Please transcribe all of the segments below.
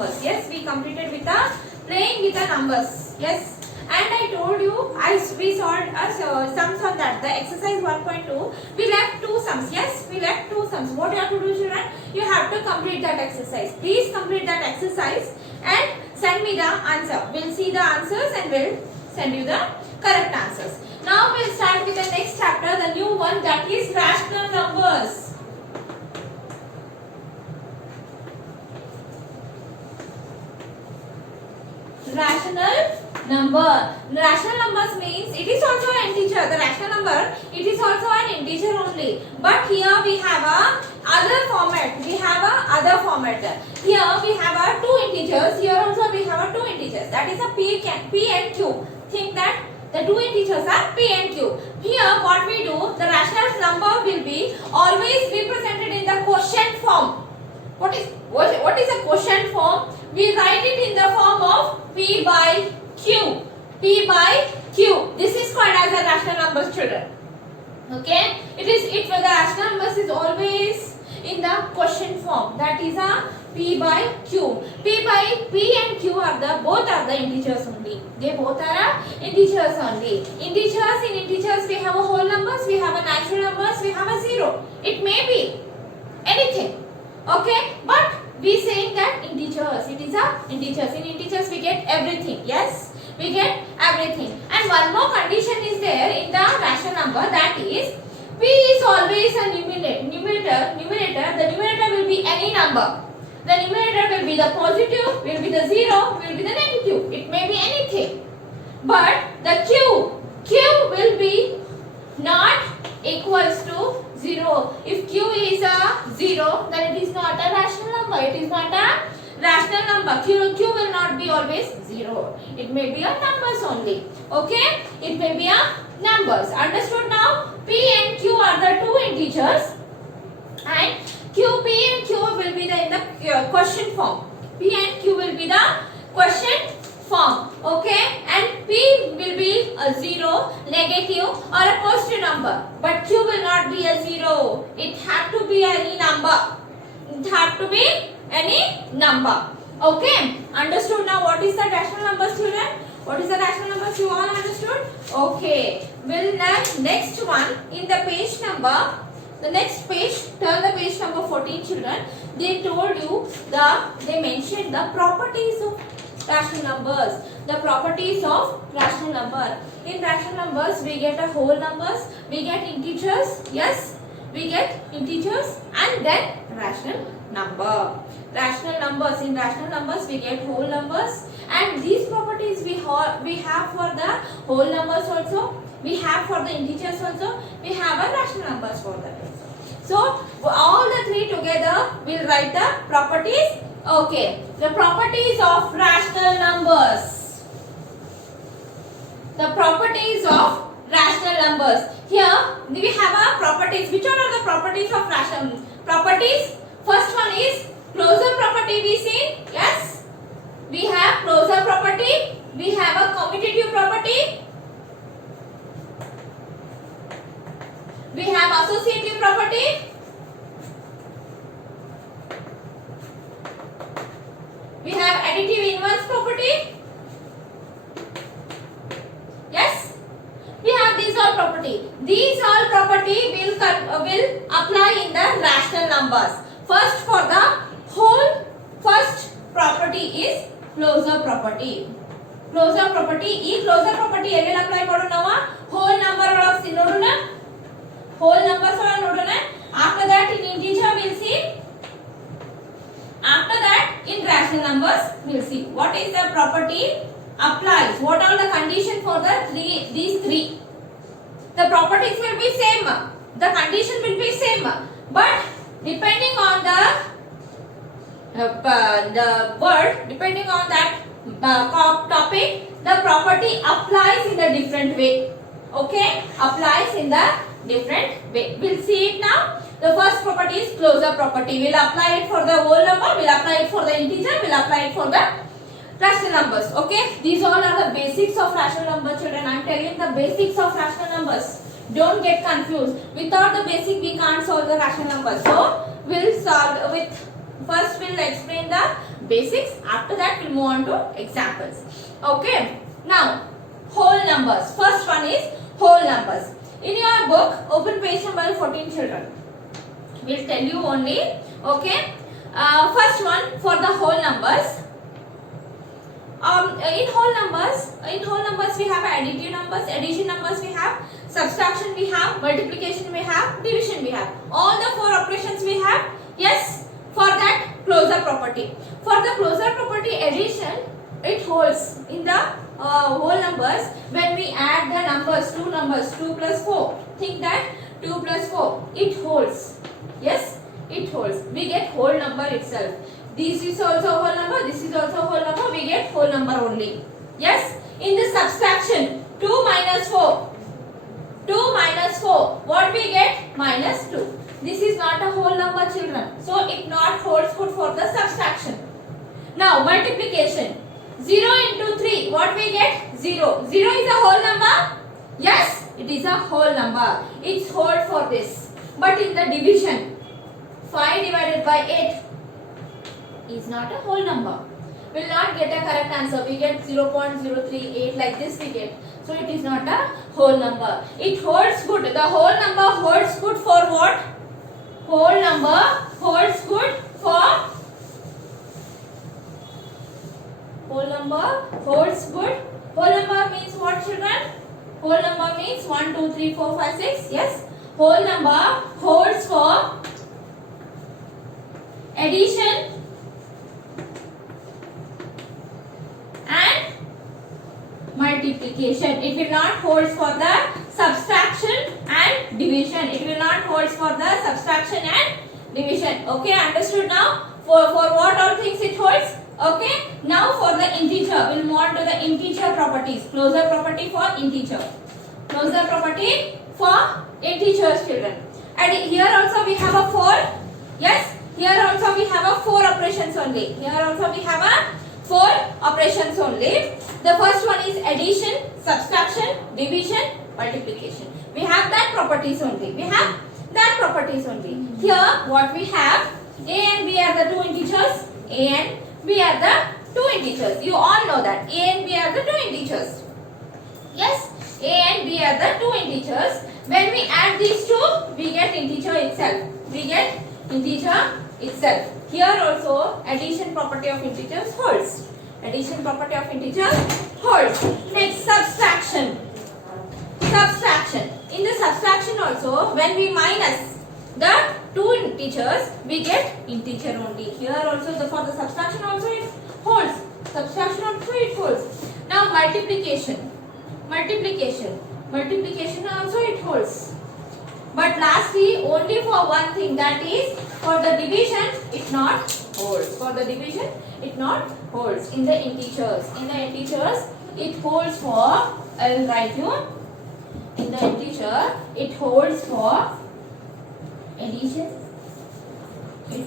numbers. Yes, we completed with the playing with the numbers. Yes. And I told you, we solved sums on that. The exercise 1.2, we left two sums. Yes, we left two sums. What you have to do, children? You have to complete that exercise. Please complete that exercise and send me the answer. We'll see the answers and we'll send you the correct answers. Now we'll start with the next chapter, the new one, that is rational numbers. Rational number. Rational numbers means it is also an integer. The rational number, it is also an integer only. But here we have a other format. We have a other format. Here we have a two integers. Here also we have a two integers. That is a P and Q. Think that the two integers are P and Q. Here what we do, the rational number will be always represented in the quotient form. What is a quotient form? We write it in the form of P by Q. P by Q. This is called as a rational numbers, children. Okay? The rational numbers is always in the quotient form. That is a P by Q. P and Q are both are the integers only. They both are integers only. In integers we have a whole numbers, we have a natural numbers, we have a zero. It may be anything. Okay? But we saying that integers. It is a integers. In integers we get everything. Yes? We get everything. And one more condition is there in the rational number, that is P is always a numerator. The numerator will be any number. The numerator will be the positive, will be the zero, will be the negative. It may be anything. But the Q will be not equals to 0. If Q is a 0, then it is not a rational number. It is not a rational number. Q will not be always 0. It may be a numbers only. Okay? It may be a numbers. Understood now? P and Q are the two integers. And P and Q will be in the quotient form. P and Q will be the quotient form. Okay? And P will be a 0, negative or a positive number. But Q will not be a 0. It have to be any number. It have to be any number. Okay? Understood now what is the rational numbers, children? What is the rational numbers, you all understood? Okay. Will the next one in the page number, the next page, turn the page number 14, children. They told you they mentioned the properties of rational numbers. The properties of rational number. In rational numbers we get a whole numbers, we get integers. Yes, we get integers and then rational number. Rational numbers, in rational numbers we get whole numbers, and these properties we have for the whole numbers also, we have for the integers also, we have a rational numbers for that also. So all the three together we'll write the properties. Okay, the properties of rational numbers. The properties of rational numbers. Here we have a properties. Which one are the properties of rational properties? First one is closure property we see. Yes, we have closure property. We have a commutative property. We have associative property. We have additive inverse property. Yes, we have these all property. These all property will apply in the rational numbers. First, for the whole, first property is closure property. Closure property. Closure property will apply for whole number of sinoduna. Whole numbers are noduna. After that, in integer we'll see. After that, in rational numbers we'll see. What is the property applies? What are the conditions for these three? The properties will be same. The condition will be same. But depending on the word, depending on that topic, the property applies in a different way. Okay? Applies in the different way. We'll see it now. The first property is closure property. We'll apply it for the whole number, we'll apply it for the integer, we'll apply it for the rational numbers. Okay? These all are the basics of rational numbers, children. I am telling the basics of rational numbers. Don't get confused. Without the basic, we can't solve the rational numbers. So, we'll solve with, first we'll explain the basics. After that we'll move on to examples. Okay. Now whole numbers. First one is whole numbers. In your book, open page number 14, children. We'll tell you only. Okay. First one for the whole numbers. In whole numbers we have additive numbers, addition numbers we have, subtraction we have, multiplication we have, division we have. All the four operations we have. Yes. For that closure property. For the closure property addition, it holds in the whole numbers when we add the numbers, two numbers, 2 plus 4. Think that 2 plus 4, it holds. Yes, it holds. We get whole number itself. This is also whole number, this is also whole number, we get whole number only. Yes, in the subtraction, 2 minus 4. 2 minus 4, what we get? Minus 2. This is not a whole number, children. So it not holds good for the subtraction. Now multiplication. 0 into 3, what we get? 0. 0 is a whole number? Yes, it is a whole number. It's whole for this. But in the division, 5 divided by 8 is not a whole number. We will not get a correct answer. We get 0.038 like this we get. So it is not a whole number. It holds good. The whole number holds good for what? Whole number holds good for whole number holds good. Whole number means what, children? Whole number means 1, 2, 3, 4, 5, 6. Yes. Whole number holds for addition and multiplication. It will not hold for the subtraction and division. It will not hold for the subtraction and division. Okay, understood now? For what all things it holds? Okay, now for the integer, we'll move on to the integer properties. Closure property for integer. Closure property for integers, children. And here also we have a 4. Yes, here also we have a 4 operations only. Here also we have a 4 operations only. The first one is addition, subtraction, division, multiplication. We have that properties only. We have that properties only. Here what we have, a and b are the two integers. A and b are the two integers. You all know that a and b are the two integers. Yes, a and b are the two integers. When we add these two, we get integer itself. We get integer itself. Here also addition property of integers holds. Addition property of integers holds. Next, subtraction. Subtraction. In the subtraction also, when we minus the two integers, we get integer only. Here also for the subtraction also it holds. Subtraction also it holds. Now multiplication. Multiplication. Multiplication also it holds. But lastly, only for one thing, that is for the division it not holds. For the division it not holds in the integers. In the integers it holds for, I will write you, in the integer it holds for addition, it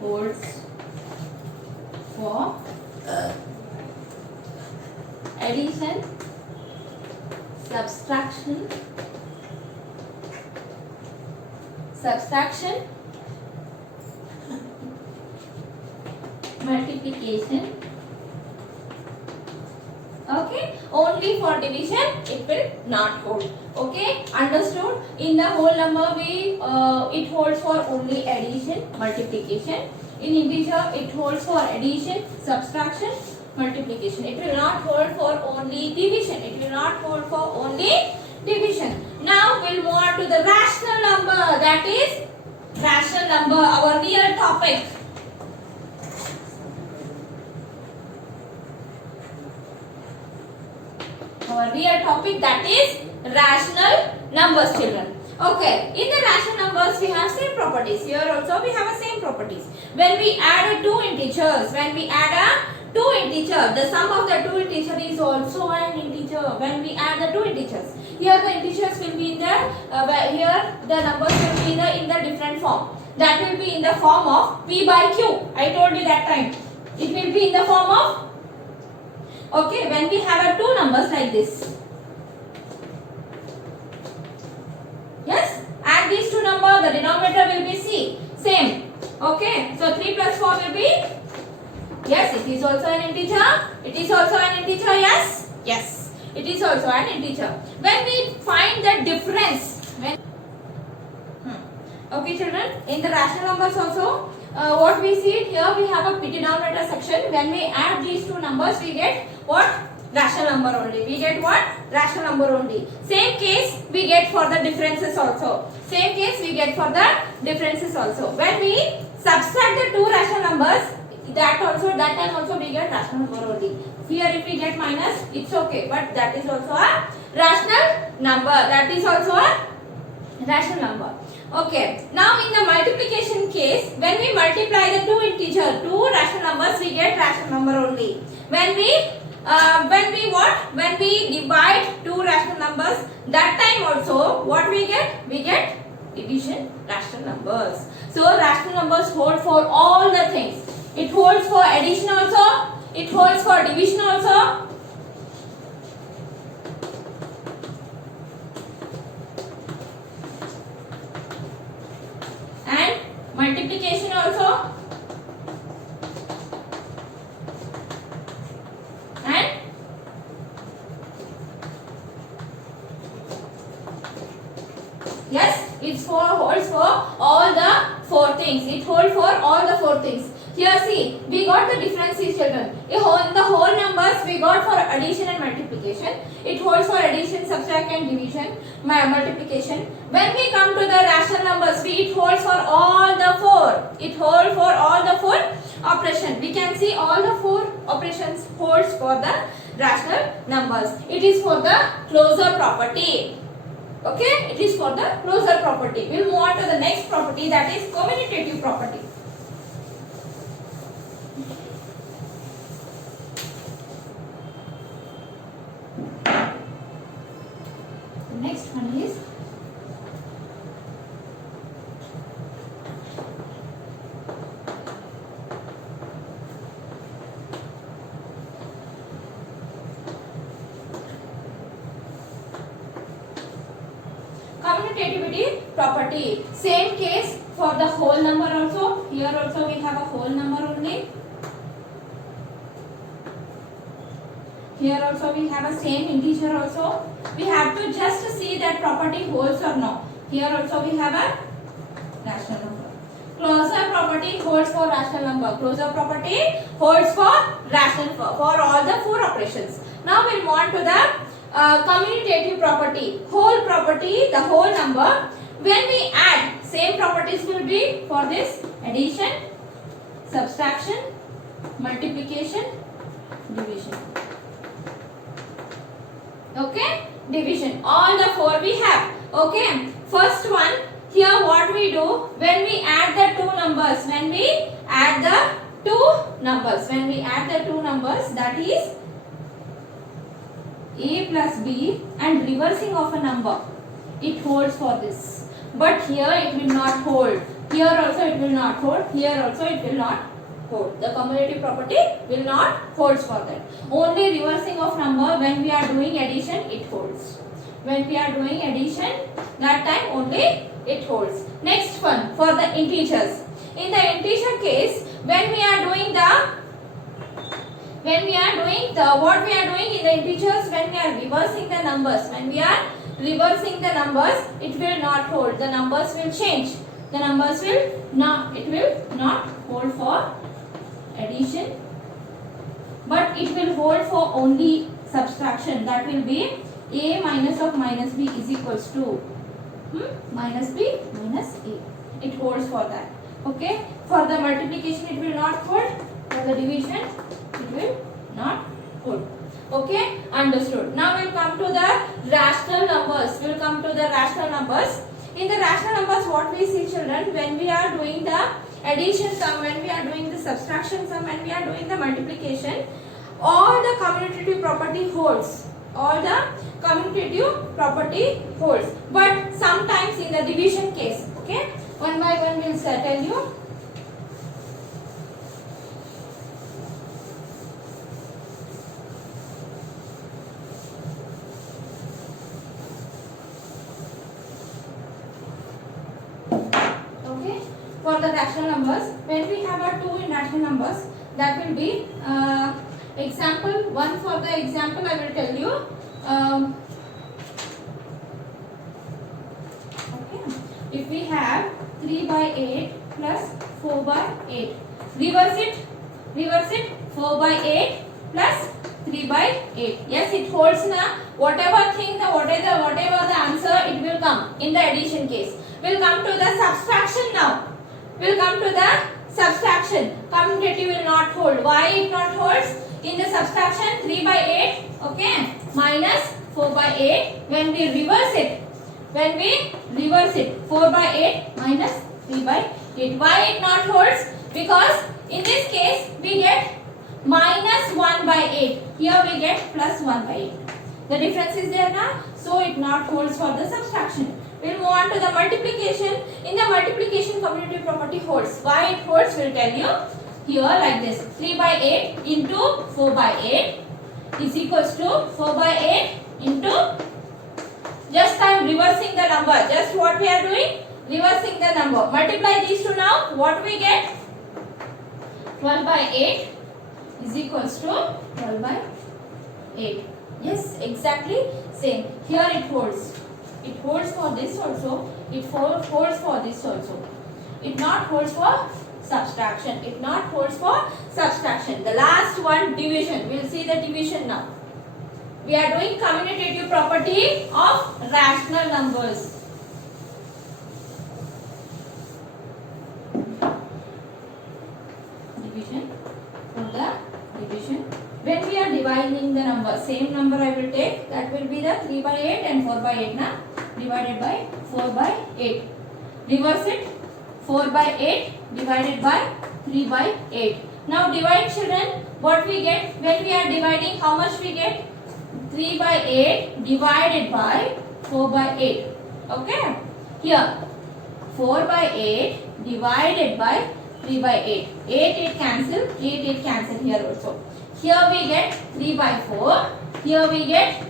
holds for addition, subtraction, multiplication. Okay, only for division it will not hold. Okay, understood? In the whole number we it holds for only addition, multiplication. In integer it holds for addition, subtraction, multiplication. It will not hold for only division. It will not hold for only division. Now we'll move on to the rational number. That is rational number, our real topic. Our real topic, that is rational numbers, children. Okay, in the rational numbers we have same properties. Here also we have a same properties. When we add a two integers, the sum of the two integers is also an integer. When we add the two integers, here the integers will be in the here the numbers will be in the different form. That will be in the form of p by q. I told you that time. It will be in the form of, okay, when we have two numbers like this. Yes, add these two numbers, the denominator will be c. Same. Okay, so 3 plus 4 will be Yes, it is also an integer. It is also an integer. Yes, yes, it is also an integer. When we find the difference, when okay children, in the rational numbers also, what we see here, we have a denominator section. When we add these two numbers, we get what? Rational number only. We get what? Rational number only. Same case we get for the differences also. Same case we get for the differences also. When we subtract the two rational numbers, that time also we get rational number only. Here if we get minus, it's okay, but that is also a rational number. That is also a rational number. Okay. Now in the multiplication case, when we multiply the two two rational numbers, we get rational number only. When we divide two rational numbers, that time also what we get? We get division rational numbers. So rational numbers hold for all the things. It holds for addition also. It holds for division also. And multiplication also. And yes, it holds for all the four things. It holds for all the four things. Here see, we got the differences children. In the whole numbers we got for addition and multiplication. It holds for addition, subtract and division, multiplication. When we come to the rational numbers, it holds for all the four. It holds for all the four operations. We can see all the four operations holds for the rational numbers. It is for the closure property. Okay, it is for the closure property. We will move on to the next property, that is commutative property. The next one is commutativity property. Same case for the whole number also. Here also we have a whole number only. Here also we have a same integer also. We have to just see that property holds or no. Here also we have a rational number. Closure property holds for rational number. Closure property holds for rational for all the four operations. Now we will move on to the commutative property. Whole property, the whole number. When we add, same properties will be for this addition, subtraction, multiplication, division. Okay, division. All the four we have. Okay, first one. Here what we do, when we add the two numbers, when we add the two numbers, that is a plus b and reversing of a number, it holds for this. But here it will not hold. Here also it will not hold. Here also it will not hold. The commutative property will not hold for that. Only reversing of number, when we are doing addition, it holds. When we are doing addition, that time only it holds. Next one, for the integers. In the integer case, when we are doing what we are doing in the integers, when we are reversing the numbers, it will not hold. The numbers will change. The numbers will not, it will not hold for addition, but it will hold for only subtraction. That will be a minus of minus b is equals to minus b minus a. It holds for that. Okay. For the multiplication it will not hold. For the division it will not hold. Okay. Understood. Now we will come to the rational numbers. We will come to the rational numbers. In the rational numbers, what we see children, when we are doing the addition sum, when we are doing the subtraction sum, when we are doing the multiplication, all the commutative property holds. All the commutative property holds. But sometimes in the division case, okay, one by one we will tell you. For the rational numbers, when we have a 2 in rational numbers, that will be example 1. For the example I will tell you. Okay, if we have 3 by 8 plus 4 by 8, reverse it, 4 by 8 plus 3 by 8. Yes, it holds na. Whatever the answer, it will come in the addition case. We'll come to the subtraction now. We'll come to the subtraction. Commutative will not hold. Why it not holds? In the subtraction, 3 by 8, okay, minus 4 by 8. When we reverse it, 4 by 8 minus 3 by 8. Why it not holds? Because in this case we get minus 1 by 8. Here we get plus 1 by 8. The difference is there now, so it not holds for the subtraction. We'll move on to the multiplication. In the multiplication, commutative property holds. Why it holds, we'll tell you here like this. 3 by 8 into 4 by 8 is equals to 4 by 8 into, just I am reversing the number. Just what we are doing? Reversing the number. Multiply these two now. What we get? 12 by 8 is equals to 12 by 8. Yes, exactly same. Here it holds. It holds for this also. It holds for this also. It not holds for subtraction. It not holds for subtraction. The last one, division. We will see the division now. We are doing commutative property of rational numbers. Division. For the division. When we are dividing the number, same number I will take. That will be the 3 by 8 and 4 by 8 now. Divided by 4 by 8. Reverse it. 4 by 8 divided by 3 by 8. Now divide, children. What we get? When we are dividing, how much we get? 3 by 8 divided by 4 by 8. Okay. Here 4 by 8 divided by 3 by 8. 8 cancel. 8 cancel here also. Here we get 3 by 4. Here we get,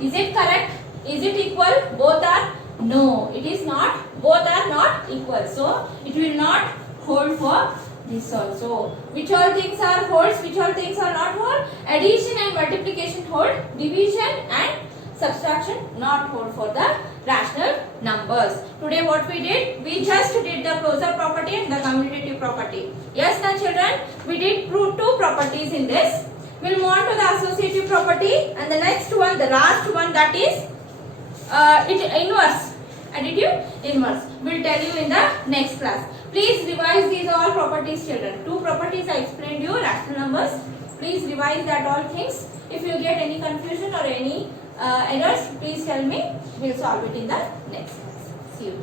is it correct? Is it equal? Both are? No, it is not. Both are not equal. So, it will not hold for this also. Which all things are holds? Which all things are not hold? Addition and multiplication hold. Division and subtraction not hold for the rational numbers. Today what we did? We just did the closure property and the commutative property. Yes, now children, we did two properties in this. We'll move on to the associative property, and the next one, the last one, that is inverse, additive inverse. We'll tell you in the next class. Please revise these all properties, children. Two properties I explained you, rational numbers. Please revise that all things. If you get any confusion or any errors, please tell me. We'll solve it in the next class. See you.